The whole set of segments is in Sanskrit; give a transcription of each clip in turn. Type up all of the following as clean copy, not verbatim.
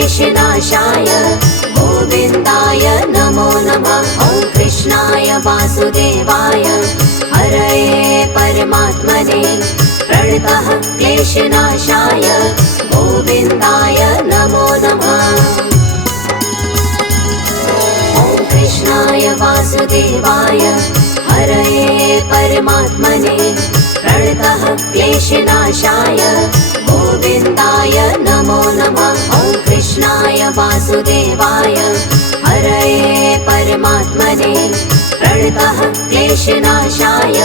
क्लेशनाशाय गोविन्दाय नमो नमः। ॐ कृष्णाय वासुदेवाय हरये परमात्मने प्रणतः क्लेशनाशाय गोविन्दाय नमो नमः। ॐ कृष्णाय वासुदेवाय हरये परमात्मने प्रणतः क्लेशनाशाय गोविन्दाय नमो नमः। ॐ कृष्णाय वासुदेवाय हरये परमात्मने प्रणतः क्लेशनाशाय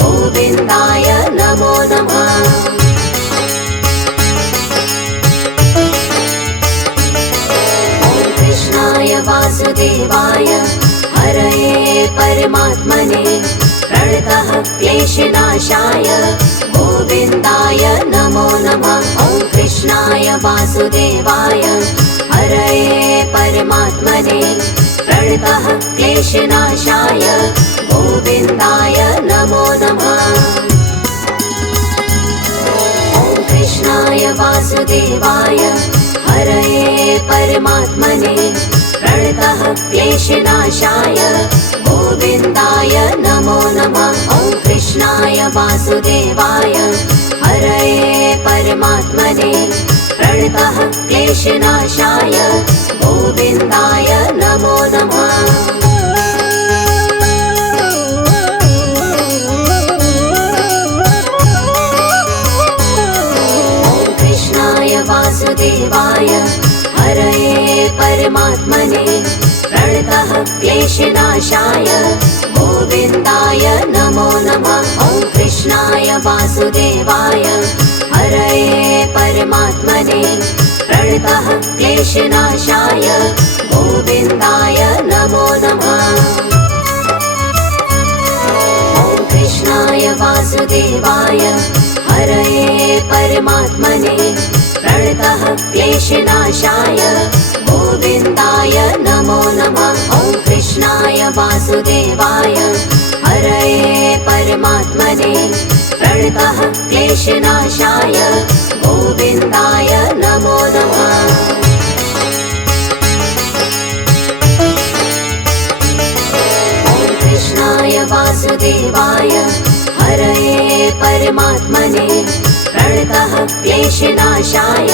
गोविन्दाय नमो नमः। ॐ कृष्णाय वासुदेवाय हरये परमात्मने प्रणतः क्लेशनाशाय गोविन्दाय नमो नमः। ॐ कृष्णाय वासुदेवाय हरये परमात्मने प्रणतः क्लेशनाशाय गोविन्दाय नमो नमः। ॐ कृष्णाय वासुदेवाय हरये परमात्मने प्रणतः क्लेशनाशाय गोविन्दाय नमो नमः। ॐ कृष्णाय वासुदेवाय हरये परमात्मने प्रणतः क्लेशनाशाय गोविन्दाय नमो नमः। ॐ कृष्णाय वासुदेवाय हरये परमात्मने प्रणतः क्लेशनाशाय गोविन्दाय नमो नमः। ॐ कृष्णाय वासुदेवाय हरये परमात्मने प्रणतः क्लेशनाशाय गोविन्दाय नमो नमः। ॐ कृष्णाय वासुदेवाय हरये परमात्मने प्रणतः क्लेशनाशाय गोविन्दाय नमो नमः। ॐ कृष्णाय वासुदेवाय हरये परमात्मने प्रणतः क्लेशनाशाय गोविन्दाय नमो नमः। ॐ कृष्णाय वासुदेवाय हरये परमात्मने प्रणतः क्लेशनाशाय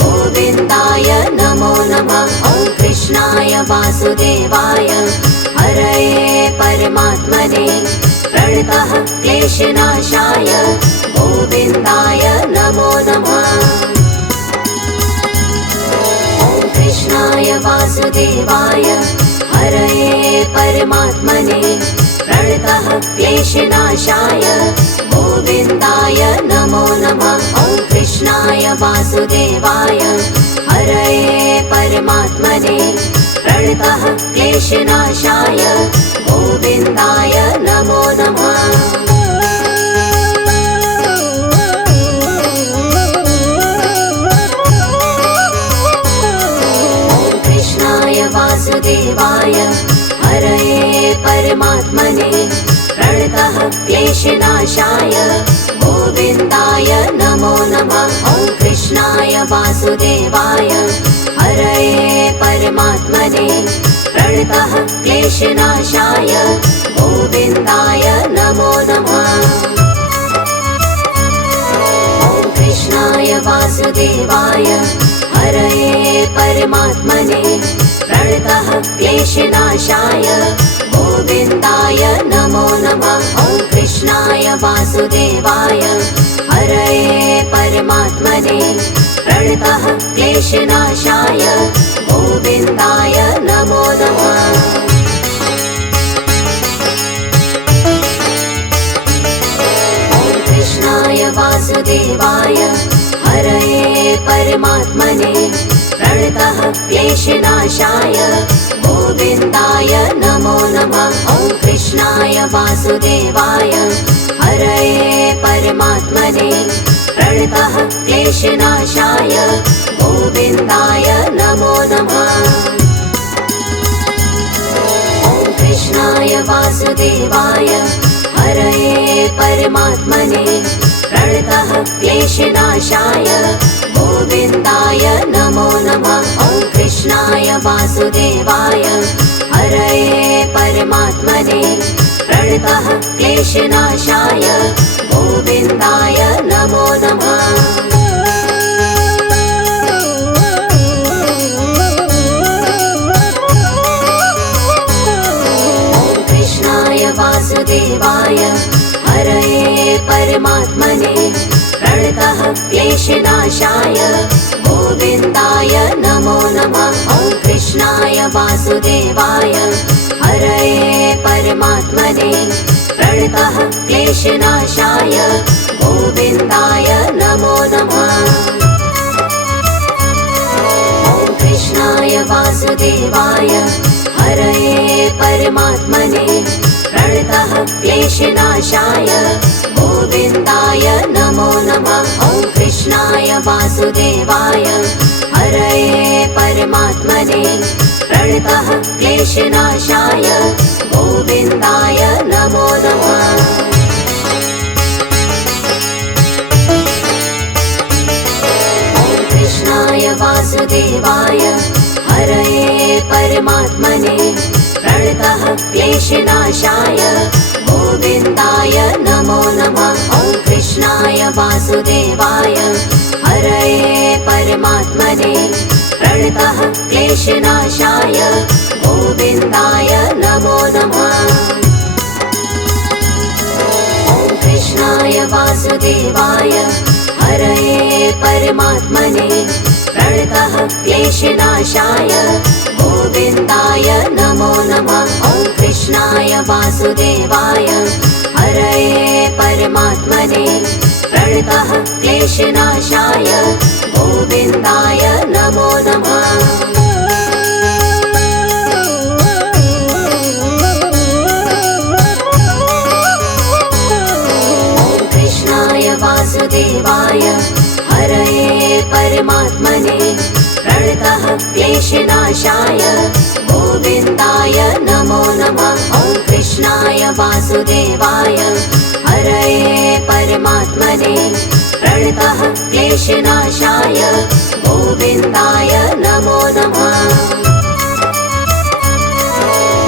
गोविन्दाय नमो नमः। ॐ कृष्णाय वासुदेवाय हरये परमात्मने प्रणतः क्लेशनाशाय गोविन्दाय नमो नमः। ॐ कृष्णाय वासुदेवाय हरये परमात्मने प्रणतः क्लेशनाशाय गोविन्दाय नमो नमः। ॐ कृष्णाय वासुदेवाय हरये परमात्मने प्रणतः क्लेशनाशाय गोविन्दाय नमो नमः। ॐ कृष्णाय वासुदेवाय हरये परमात्मने प्रणतः क्लेशनाशाय गोविन्दाय नमो नमः। ॐ कृष्णाय वासुदेवाय हरये परमात्मने प्रणतः क्लेशनाशाय गोविन्दाय नमो नमः। ॐ कृष्णाय वासुदेवाय हरये परमात्मने प्रणतः क्लेशनाशाय गोविन्दाय नमो नमः। ॐ कृष्णाय वासुदेवाय हरये परमात्मने प्रणतः क्लेशनाशाय गोविन्दाय नमो नमः। ॐ कृष्णाय वासुदेवाय हरये परमात्मने प्रणतः क्लेशनाशाय गोविन्दाय नमो नमः। ॐ कृष्णाय वासुदेवाय हरये परमात्मने प्रणतः क्लेशनाशाय गोविन्दाय नमो नमः। ॐ कृष्णाय वासुदेवाय हरये परमात्मने प्रणतः क्लेशनाशाय गोविन्दाय नमो नमः। वासुदेवाय हरये परमात्मने प्रणतः क्लेशनाशाय गोविन्दाय नमो नमः। वासुदेवाय हरये परमात्मने प्रणतः क्लेशनाशाय गोविन्दाय नमो नमः। ॐ कृष्णाय वासुदेवाय हरये परमात्मने प्रणतः क्लेशनाशाय गोविन्दाय नमो नमः। ॐ कृष्णाय वासुदेवाय हरये परमात्मने प्रणतः क्लेशनाशाय गोविन्दाय नमो नमः। ॐ कृष्णाय वासुदेवाय हरये परमात्मने प्रणतः क्लेशनाशाय गोविन्दाय नमो नमः। ॐ कृष्णाय वासुदेवाय हरये परमात्मने प्रणतः क्लेशनाशाय गोविन्दाय नमो नमः। ॐ कृष्णाय वासुदेवाय हरये परमात्मने प्रणतः क्लेशनाशाय गोविन्दाय नमो नमः। ॐ कृष्णाय वासुदेवाय हरये परमात्मने प्रणतः क्लेशनाशाय गोविन्दाय नमो नमः। ॐ कृष्णाय वासुदेवाय हरये परमात्मने प्रणतः क्लेशनाशाय गोविन्दाय नमो नमः। ॐ कृष्णाय वासुदेवाय हरये परमात्मने प्रणतः क्लेशनाशाय गोविन्दाय नमो नमः। ॐ कृष्णाय वासुदेवाय हरये परमात्मने प्रणतः क्लेशनाशाय गोविन्दाय नमो नमः।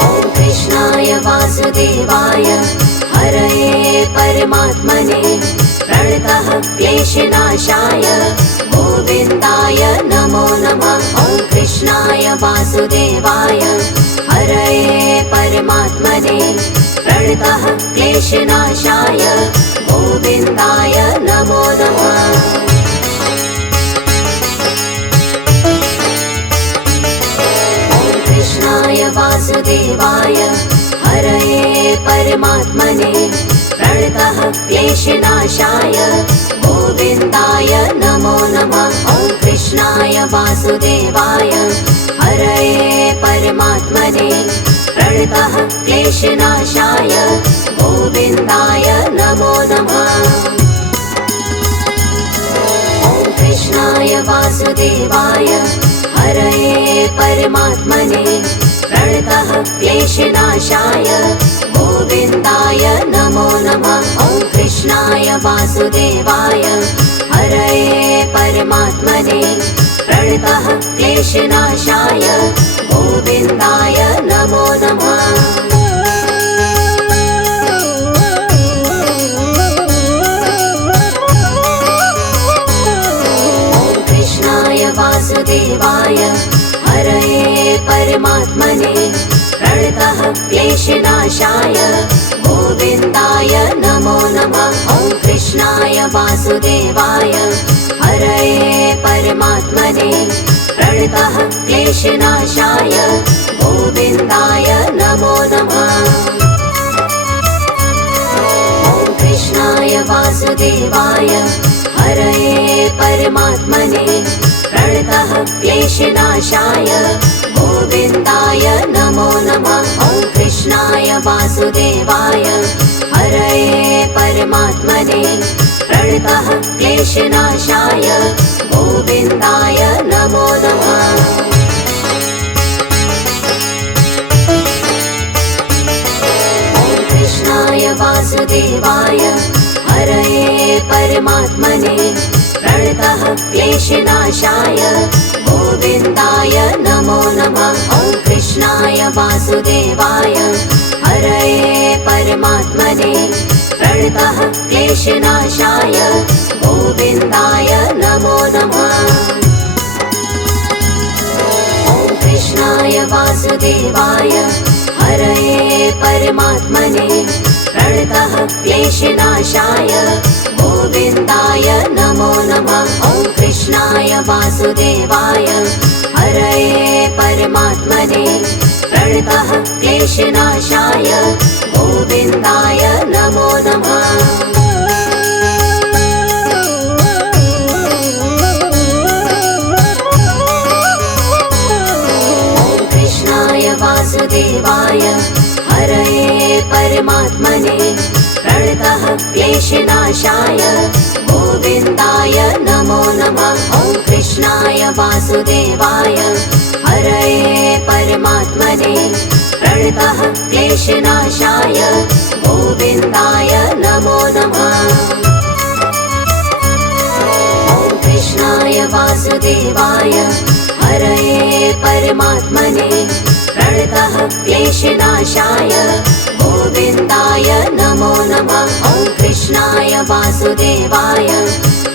ॐ कृष्णाय वासुदेवाय हरये परमात्मने प्रणतः क्लेशनाशाय गोविन्दाय नमो नमः। ॐ कृष्णाय वासुदेवाय हरये परमात्मने प्रणतः क्लेशनाशाय गोविन्दाय नमो नमः। ॐ कृष्णाय वासुदेवाय हरये परमात्मने प्रणतः क्लेशनाशाय गोविन्दाय नमो नमः। ॐ कृष्णाय वासुदेवाय हरये परमात्मने प्रणतः क्लेशनाशाय गोविन्दाय नमो नमः। ॐ कृष्णाय वासुदेवाय हरये परमात्मने प्रणतः क्लेशनाशाय गोविन्दाय नमो नमः। ॐ कृष्णाय वासुदेवाय हरये परमात्मने प्रणतः क्लेशनाशाय गोविन्दाय नमो नमः। ॐ कृष्णाय वासुदेवाय हरये परमात्मने प्रणतः क्लेशनाशाय गोविन्दाय नमो नमः। ॐ कृष्णाय वासुदेवाय हरये परमात्मने प्रणतः क्लेशनाशाय गोविन्दाय नमो नमः। ॐ कृष्णाय वासुदेवाय हरये परमात्मने प्रणतः क्लेशनाशाय गोविन्दाय नमो नमः। ॐ कृष्णाय वासुदेवाय हरये परमात्मने प्रणतः क्लेशनाशाय गोविन्दाय नमो नमः। ॐ कृष्णाय वासुदेवाय हरये परमात्मने प्रणतः क्लेशनाशाय गोविन्दाय नमो नमः। ॐ वासुदेवाय हरये परमात्मने प्रणतः क्लेशनाशाय गोविन्दाय नमो नमः। ॐ कृष्णाय वासुदेवाय हरये परमात्मने प्रणतः क्लेशनाशाय गोविन्दाय नमो नमः। ॐ कृष्णाय वासुदेवाय हरये परमात्मने प्रणतः क्लेशनाशाय गोविन्दाय नमो नमः। ॐ कृष्णाय वासुदेवाय हरये परमात्मने प्रणतः क्लेशनाशाय गोविन्दाय नमो नमः। ॐ कृष्णाय वासुदेवाय हरये परमात्मने प्रणतः क्लेशनाशाय गोविन्दाय नमो नमः। ॐ कृष्णाय वासुदेवाय हरये परमात्मने प्रणतः क्लेशनाशाय गोविन्दाय नमो नमः। ॐ कृष्णाय वासुदेवाय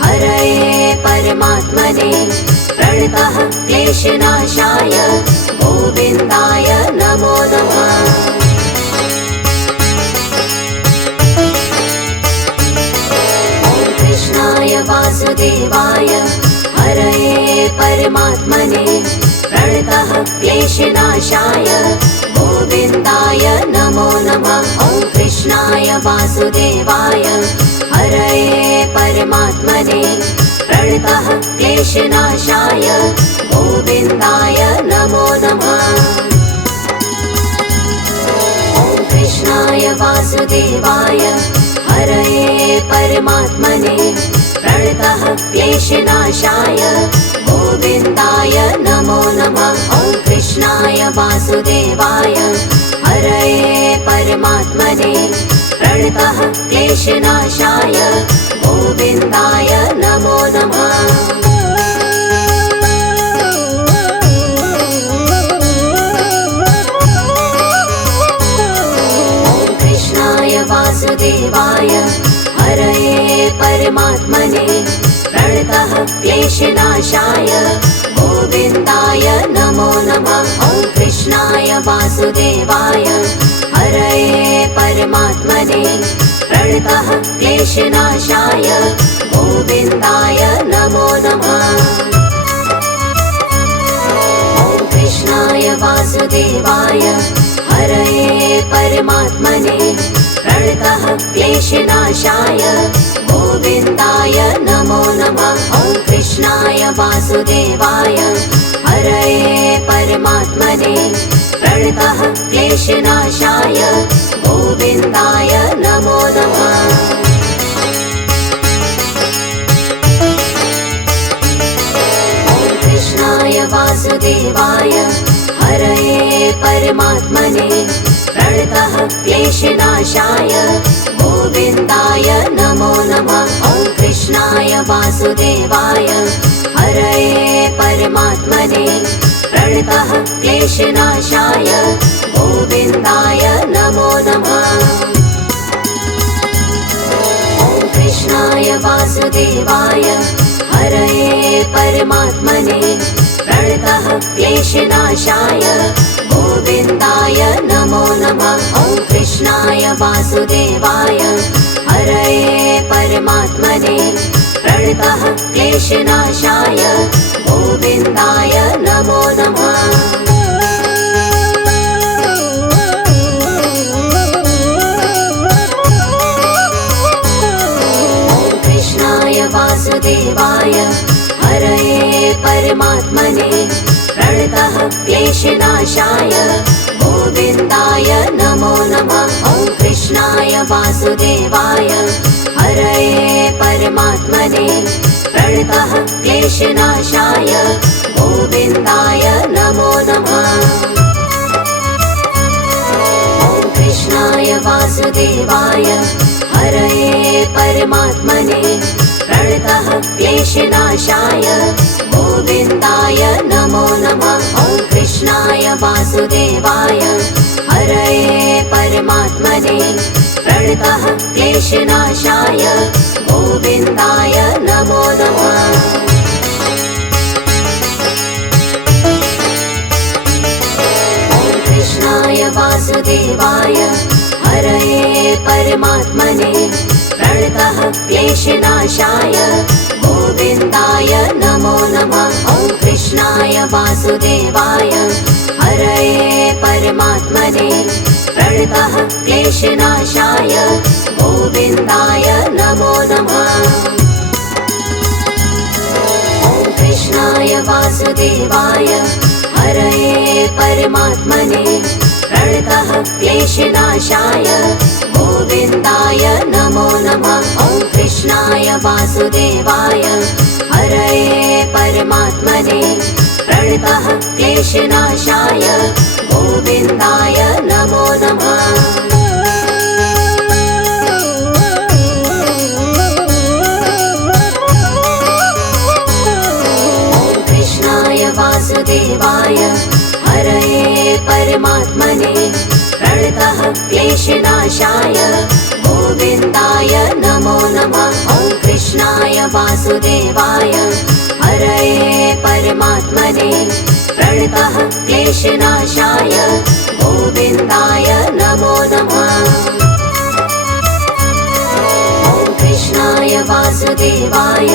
हरये परमात्मने प्रणतः क्लेशनाशाय गोविन्दाय नमो नमः। ॐ कृष्णाय वासुदेवाय हरये परमात्मने प्रणतः क्लेशनाशाय गोविन्दाय नमो नमः। ॐ कृष्णाय वासुदेवाय हरये परमात्मने प्रणतः क्लेशनाशाय गोविन्दाय नमो नमः। ॐ कृष्णाय वासुदेवाय हरये परमात्मने प्रणतः क्लेशनाशाय गोविन्दाय नमो नमः। ॐ कृष्णाय वासुदेवाय हरये परमात्मने प्रणतः क्लेशनाशाय गोविन्दाय नमो नमः। ॐ कृष्णाय वासुदेवाय हरये परमात्मने प्रणतः क्लेशनाशाय गोविन्दाय नमो नमः। ॐ कृष्णाय वासुदेवाय हरये परमात्मने प्रणतः क्लेशनाशाय गोविन्दाय नमो नमः। ॐ कृष्णाय वासुदेवाय हरये परमात्मने प्रणतः क्लेशनाशाय गोविन्दाय नमो नमः। ॐ कृष्णाय वासुदेवाय हरये परमात्मने प्रणतः क्लेशनाशाय गोविन्दाय नमो नमः। ॐ कृष्णाय वासुदेवाय हरये परमात्मने प्रणतः क्लेशनाशाय गोविन्दाय नमो नमः। ॐ कृष्णाय वासुदेवाय हरये परमात्मने प्रणतः क्लेशनाशाय गोविन्दाय नमो नमः। ॐ कृष्णाय वासुदेवाय हरये परमात्मने प्रणतः क्लेशनाशाय गोविन्दाय नमो नमः। ॐ कृष्णाय वासुदेवाय हरये परमात्मने प्रणतः क्लेशनाशाय गोविन्दाय नमो नमः। ॐ कृष्णाय वासुदेवाय हरये परमात्मने प्रणतः क्लेशनाशाय गोविन्दाय नमो नमः। ॐ कृष्णाय वासुदेवाय हरये परमात्मने प्रणतः क्लेशनाशाय गोविन्दाय नमो नमः। ॐ कृष्णाय वासुदेवाय हरये परमात्मने प्रणतः क्लेशनाशाय गोविन्दाय नमो नमः। ॐ कृष्णाय वासुदेवाय परमात्मने प्रणतः क्लेशनाशाय गोविन्दाय नमो नमः। कृष्णाय वासुदेवाय हरये परमात्मने प्रणतः क्लेशनाशाय गोविन्दाय नमो नमः। ॐ कृष्णाय वासुदेवाय हरये परमात्मने प्रणतः क्लेशनाशाय गोविन्दाय नमो नमः। ॐ कृष्णाय वासुदेवाय हरये परमात्मने प्रणतः क्लेशनाशाय गोविन्दाय नमो नमः। ॐ कृष्णाय वासुदेवाय हरये परमात्मने प्रणतः क्लेशनाशाय गोविन्दाय नमो नमः। वासुदेवाय हरये परमात्मने प्रणतः क्लेशनाशाय गोविन्दाय नमो नमः। ॐ कृष्णाय वासुदेवाय हरये परमात्मने प्रणतः क्लेशनाशाय गोविन्दाय नमो नमः। ॐ कृष्णाय वासुदेवाय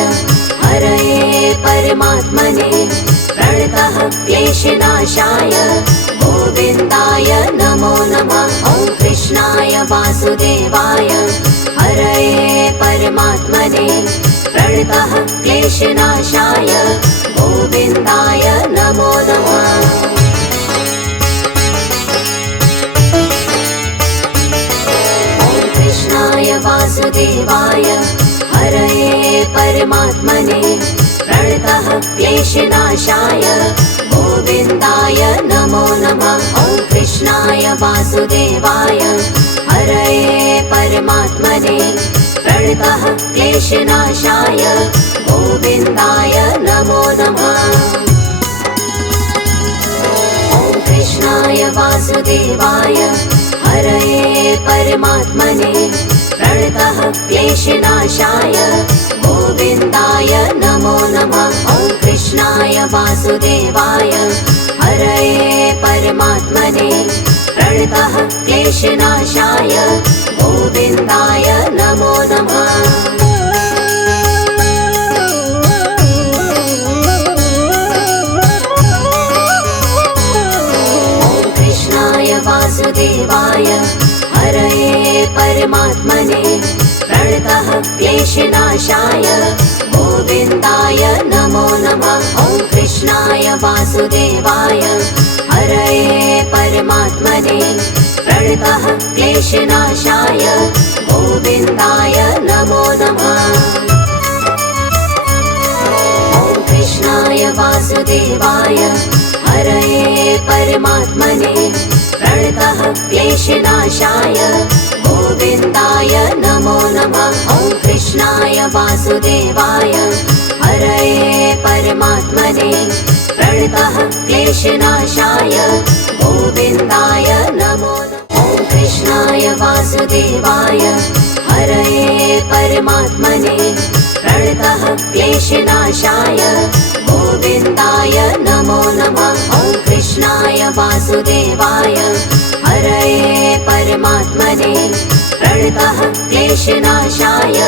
हरये परमात्मने प्रणतः क्लेशनाशाय गोविन्दाय नमो नमः। ॐ कृष्णाय वासुदेवाय हरये परमात्मने प्रणतः क्लेशनाशाय गोविन्दाय नमो नमः। ॐ कृष्णाय वासुदेवाय हरये परमात्मने प्रणतः क्लेशनाशाय गोविन्दाय नमो नमः। ॐ कृष्णाय वासुदेवाय हरये परमात्मने प्रणतः क्लेशनाशाय गोविन्दाय नमो नमः। ॐ कृष्णाय वासुदेवाय हरये परमात्मने प्रणतः क्लेशनाशाय गोविन्दाय नमो नमः। ॐ कृष्णाय वासुदेवाय हरये परमात्मने प्रणतः क्लेशनाशाय गोविन्दाय नमो नमः। वासुदेवाय हरये परमात्मने प्रणतः क्लेशनाशाय गोविन्दाय नमो नमः। ॐ कृष्णाय वासुदेवाय हरये परमात्मने प्रणतः क्लेशनाशाय गोविन्दाय नमो नमः। ॐ कृष्णाय वासुदेवाय हरये परमात्मने प्रणतः क्लेशनाशाय गोविन्दाय नमो नमः। ॐ कृष्णाय वासुदेवाय हरये परमात्मने प्रणतः क्लेशनाशाय गोविन्दाय नमो नमः। ॐ कृष्णाय वासुदेवाय हरये परमात्मने प्रणतः क्लेशनाशाय गोविन्दाय नमो नमः। ॐ कृष्णाय वासुदेवाय हरये परमात्मने प्रणतः क्लेशनाशाय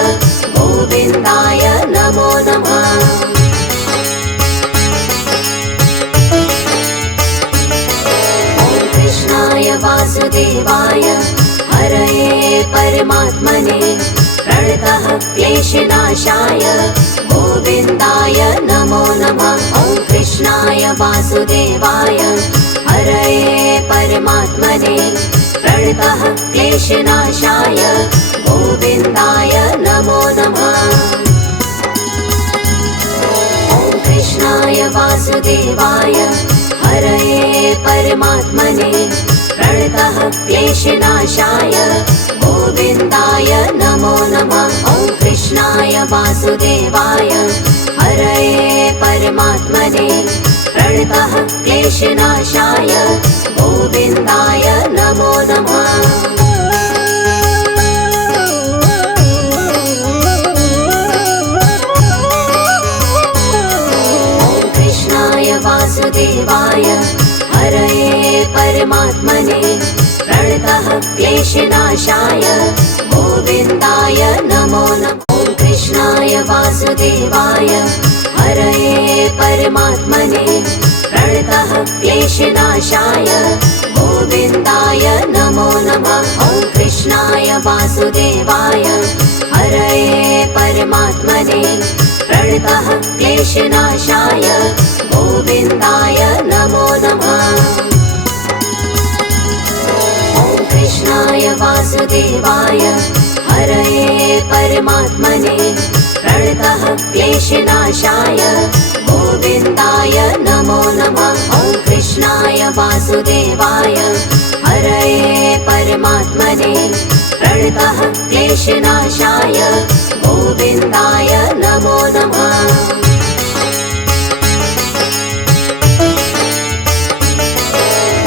गोविन्दाय नमो नमः। ॐ कृष्णाय वासुदेवाय हरये परमात्मने प्रणतः क्लेशनाशाय गोविन्दाय नमो नमः। ॐ कृष्णाय वासुदेवाय हरये परमात्मने प्रणतः क्लेशनाशाय गोविन्दाय नमो नमः। ॐ कृष्णाय वासुदेवाय हरये परमात्मने प्रणतः क्लेशनाशाय गोविन्दाय नमो नमः। ॐ कृष्णाय वासुदेवाय हरये परमात्मने प्रणतः क्लेशनाशाय गोविन्दाय नमो नमः। वासुदेवाय हरये परमात्मने प्रणतः क्लेशनाशाय गोविन्दाय नमो नमः। ॐ कृष्णाय वासुदेवाय हरये परमात्मने प्रणतः क्लेशनाशाय गोविन्दाय नमो नमः। ॐ कृष्णाय वासुदेवाय हरये परमात्मने प्रणतः क्लेशनाशाय गोविन्दाय नमो नमः। ॐ कृष्णाय वासुदेवाय हरये परमात्मने प्रणतः क्लेशनाशाय गोविन्दाय नमो नमः। ॐ कृष्णाय वासुदेवाय हरये परमात्मने प्रणतः क्लेशनाशाय गोविन्दाय नमो नमः।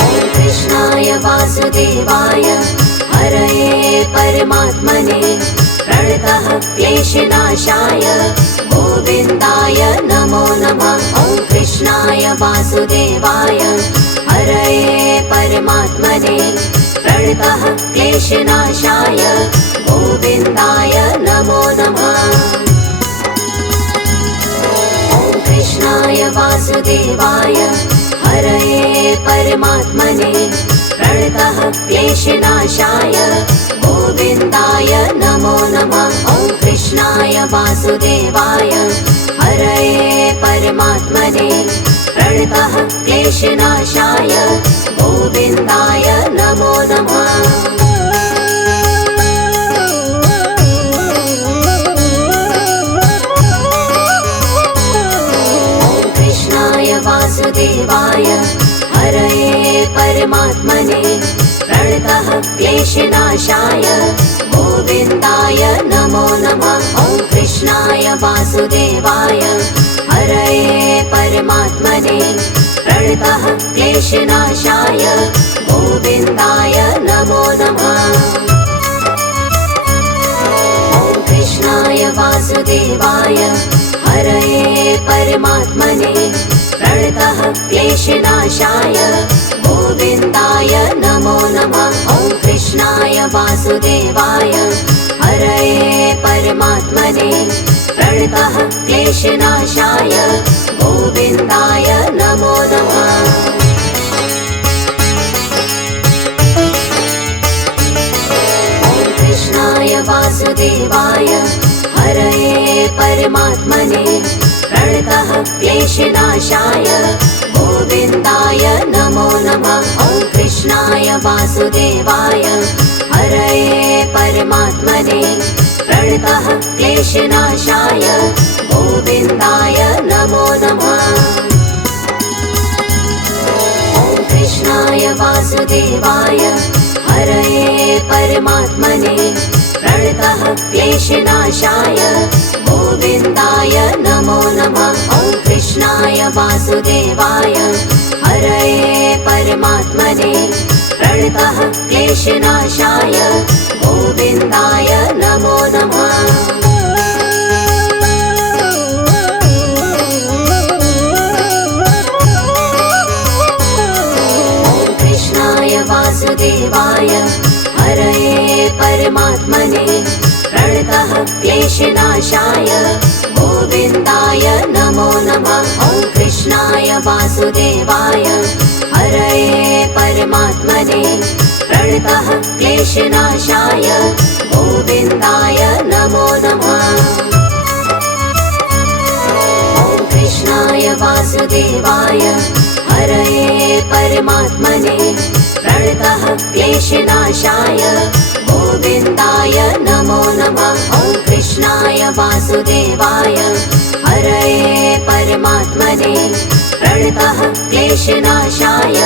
ॐ कृष्णाय वासुदेवाय हरये परमात्मने प्रणतः क्लेशनाशाय गोविन्दाय नमो नमः। ॐ कृष्णाय वासुदेवाय हरये परमात्मने प्रणतः क्लेशनाशाय गोविन्दाय नमो नमः। ॐ कृष्णाय वासुदेवाय हरये परमात्मने प्रणतः क्लेशनाशाय गोविन्दाय नमो नमः। ॐ कृष्णाय वासुदेवाय हरये परमात्मने प्रणतः क्लेशनाशाय गोविन्दाय नमो नमः। ॐ कृष्णाय वासुदेवाय हरये परमात्मने प्रणतः क्लेशनाशाय गोविन्दाय नमो नमः। ॐ कृष्णाय वासुदेवाय हरये परमात्मने प्रणतः क्लेशनाशाय गोविन्दाय नमो नमः। ॐ कृष्णाय वासुदेवाय हरये परमात्मने प्रणतः क्लेशनाशाय गोविन्दाय नमो नमः। ॐ कृष्णाय वासुदेवाय हरये परमात्मने प्रणतः क्लेशनाशाय गोविन्दाय नमो नमः। ॐ कृष्णाय वासुदेवाय हरये परमात्मने प्रणतः क्लेशनाशाय गोविन्दाय नमो नमः। ॐ कृष्णाय वासुदेवाय हरये परमात्मने प्रणतः क्लेशनाशाय गोविन्दाय नमो नमः। ॐ कृष्णाय वासुदेवाय हरये परमात्मने प्रणतः क्लेशनाशाय गोविन्दाय नमो नमः। ॐ कृष्णाय वासुदेवाय हरये परमात्मने प्रणतः क्लेशनाशाय गोविन्दाय नमो नमः। ॐ कृष्णाय वासुदेवाय हरये परमात्मने प्रणतः क्लेशनाशाय गोविन्दाय नमो नमः। ॐ कृष्णाय वासुदेवाय हरये परमात्मने प्रणतः क्लेशनाशाय गोविन्दाय नमो नमः। ॐ कृष्णाय वासुदेवाय हरये परमात्मने प्रणतः क्लेशनाशाय गोविन्दाय नमो नमः। ॐ कृष्णाय वासुदेवाय हरये परमात्मने प्रणतः क्लेशनाशाय